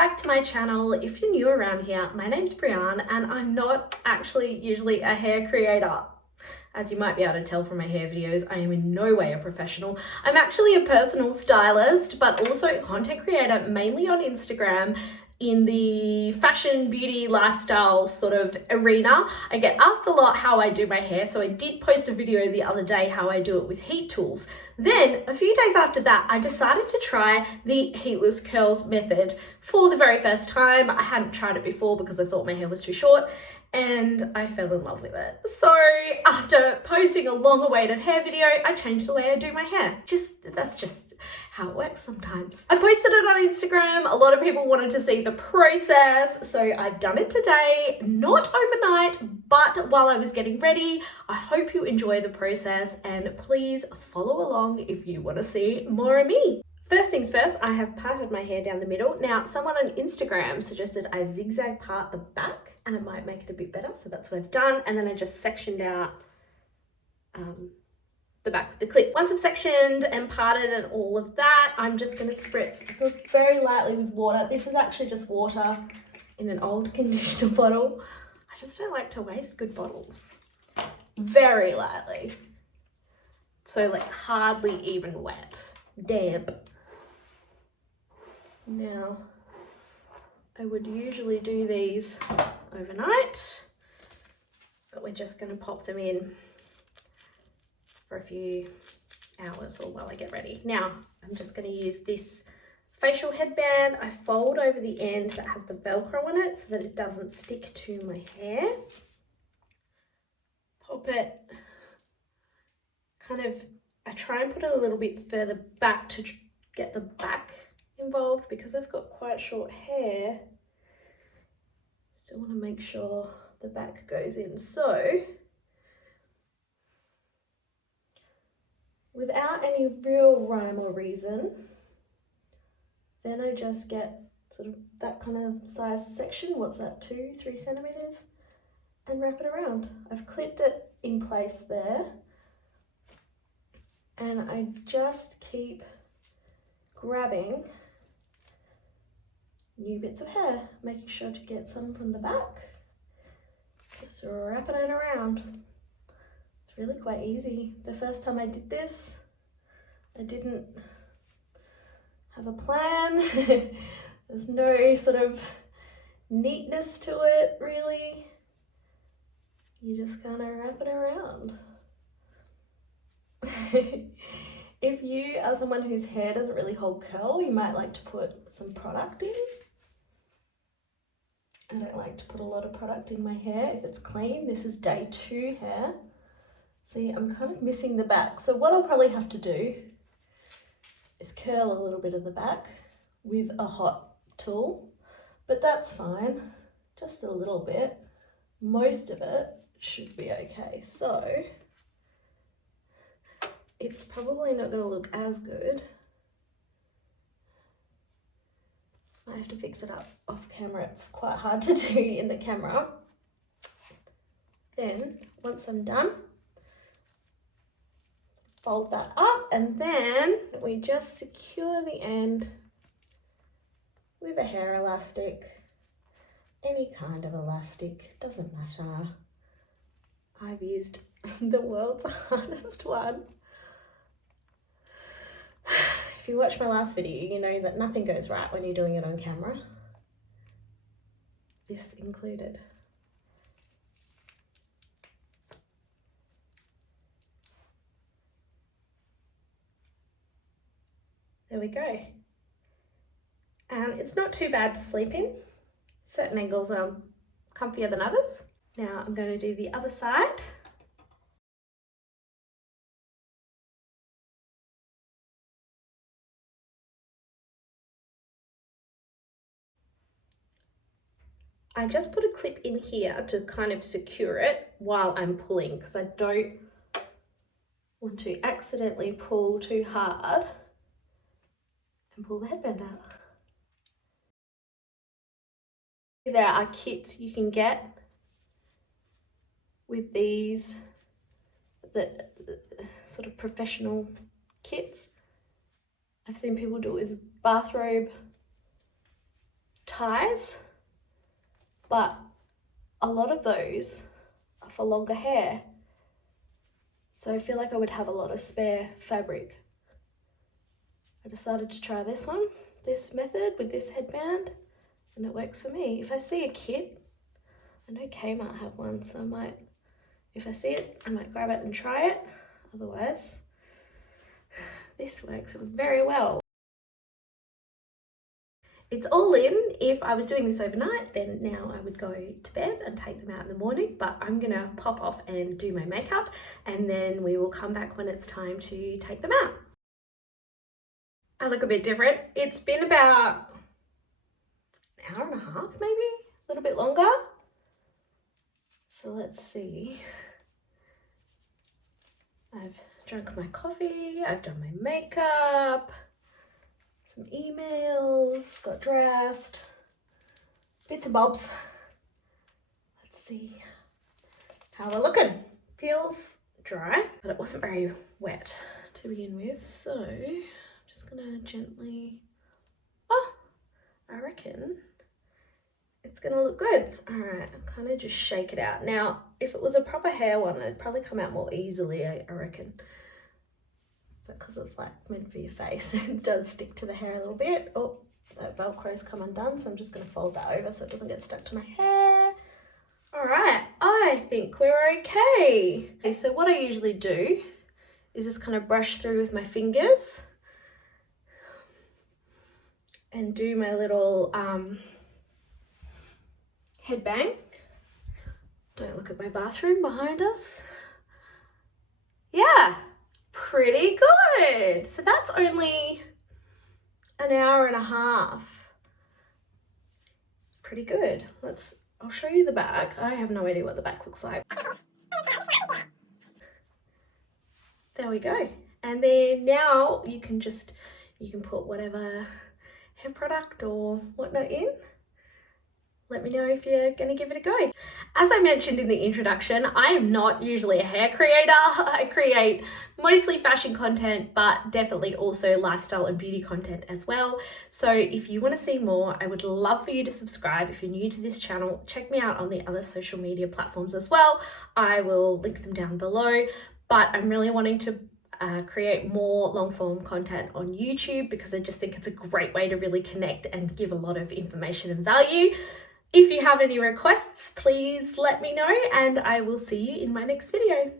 back to my channel. If you're new around here, my name's Breeahn and I'm not actually usually a hair creator. As you might be able to tell from my hair videos, I am in no way a professional. I'm actually a personal stylist, but also a content creator, mainly on Instagram, in the fashion, beauty, lifestyle sort of arena. I get asked a lot how I do my hair, so I did post a video the other day how I do it with heat tools. Then a few days after that, I decided to try the heatless curls method for the very first time. I hadn't tried it before because I thought my hair was too short, and I fell in love with it. So after posting a long-awaited hair video, I changed the way I do my hair. That's just how it works sometimes. I posted it on Instagram. A lot of people wanted to see the process, so I've done it today, not overnight, but while I was getting ready. I hope you enjoy the process and please follow along if you want to see more of me. First things first, I have parted my hair down the middle. Now, someone on Instagram suggested I zigzag part the back and it might make it a bit better, so that's what I've done. And then I just sectioned out the back with the clip. Once I've sectioned and parted and all of that, I'm just going to spritz just very lightly with water. This is actually just water in an old conditioner bottle. I just don't like to waste good bottles. Very lightly. So like hardly even wet. Damp. Now, I would usually do these overnight, but we're just going to pop them in for a few hours or while I get ready. Now, I'm just going to use this facial headband. I fold over the end that has the Velcro on it so that it doesn't stick to my hair. Pop it, I try and put it a little bit further back to get the back involved because I've got quite short hair. Still want to make sure the back goes in. So, without any real rhyme or reason, then I just get sort of that kind of size section, what's that, 2-3 centimeters, and wrap it around. I've clipped it in place there, and I just keep grabbing new bits of hair, making sure to get some from the back, just wrapping it around. It's really quite easy. The first time I did this, I didn't have a plan. There's no sort of neatness to it, really. You just kind of wrap it around. If you are someone whose hair doesn't really hold curl, you might like to put some product in. I don't like to put a lot of product in my hair if it's clean. This is day 2 hair. See, I'm kind of missing the back. So what I'll probably have to do is curl a little bit of the back with a hot tool, but that's fine. Just a little bit. Most of it should be okay. So it's probably not going to look as good. I have to fix it up off camera. It's quite hard to do in the camera. Then, once I'm done, fold that up, and then we just secure the end with a hair elastic. Any kind of elastic, doesn't matter. I've used the world's hardest one. If you watch my last video, you know that nothing goes right when you're doing it on camera. This included. There we go. And it's not too bad to sleep in. Certain angles are comfier than others. Now I'm going to do the other side. I just put a clip in here to kind of secure it while I'm pulling because I don't want to accidentally pull too hard and pull the headband out. There are kits you can get with these, the sort of professional kits. I've seen people do it with bathrobe ties, but a lot of those are for longer hair. So I feel like I would have a lot of spare fabric. I decided to try this one, this method with this headband, and it works for me. If I see a kit, I know Kmart have one, so I might, if I see it, I might grab it and try it. Otherwise, this works very well. It's all in. If I was doing this overnight, then now I would go to bed and take them out in the morning, but I'm gonna pop off and do my makeup, and then we will come back when it's time to take them out. I look a bit different. It's been about an hour and a half, maybe, a little bit longer. So let's see. I've drunk my coffee, I've done my makeup, some emails, got dressed, bits and bobs. Let's see how we're looking. Feels dry, but it wasn't very wet to begin with, so I'm just gonna gently, I reckon it's gonna look good. All right, I'll kind of just shake it out. Now, if it was a proper hair one, it'd probably come out more easily, I reckon. Because it's like meant for your face, it does stick to the hair a little bit. Oh, that Velcro's come undone, so I'm just going to fold that over so it doesn't get stuck to my hair. All right, I think we're okay. Okay, so what I usually do is just kind of brush through with my fingers and do my little headbang. Don't look at my bathroom behind us. Yeah. Pretty good. So that's only an hour and a half. Pretty good. I'll show you the back. I have no idea what the back looks like. There we go. And then now you can put whatever hair product or whatnot in. Let me know if you're gonna give it a go. As I mentioned in the introduction, I am not usually a hair creator. I create mostly fashion content, but definitely also lifestyle and beauty content as well. So if you wanna see more, I would love for you to subscribe. If you're new to this channel, check me out on the other social media platforms as well. I will link them down below, but I'm really wanting to create more long form content on YouTube because I just think it's a great way to really connect and give a lot of information and value. If you have any requests, please let me know and I will see you in my next video.